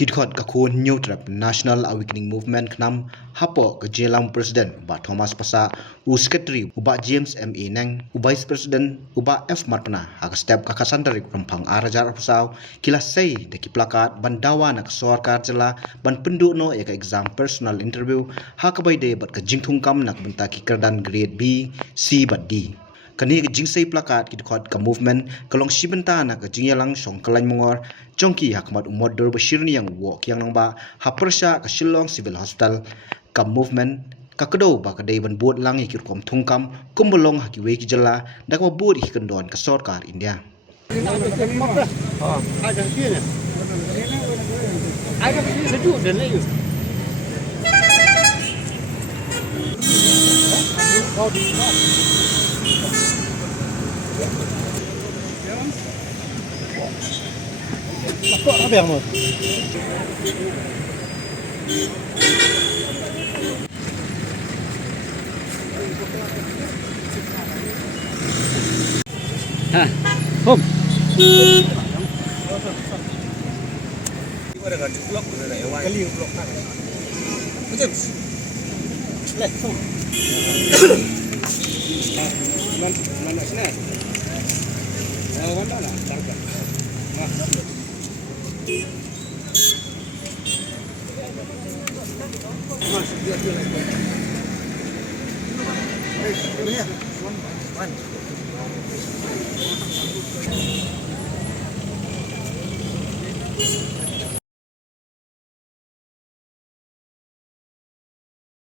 Kidkhot kakun new trap National Awakening Movement knam hapo ke jelang Presiden ba Thomas Pasa u Secretary uba James M.E. Neng u Vice President uba F. Marpana hak step kakasan dari rempang arajar pusau kila sei de ki plakat bandawa nak sorkar jela ban penduk no ya ke exam personal interview hak bai de bat ke jingthung kam nak benta ki kerdan grade B C bat D kani jingsai plakat kidkhot ka movement kalong sibenta na ka jingyalang song kalai mongor chongki hakmat umod dor bashir ni yang wo kyang nang ba hapersha ka Shillong Civil Hospital ka movement ka kedo ba ka dei ban bot lang ikir kom thungkam kumbolong haki we ki jala dak ba bot ik kendon ka sarkar India Apa yang mau? Home.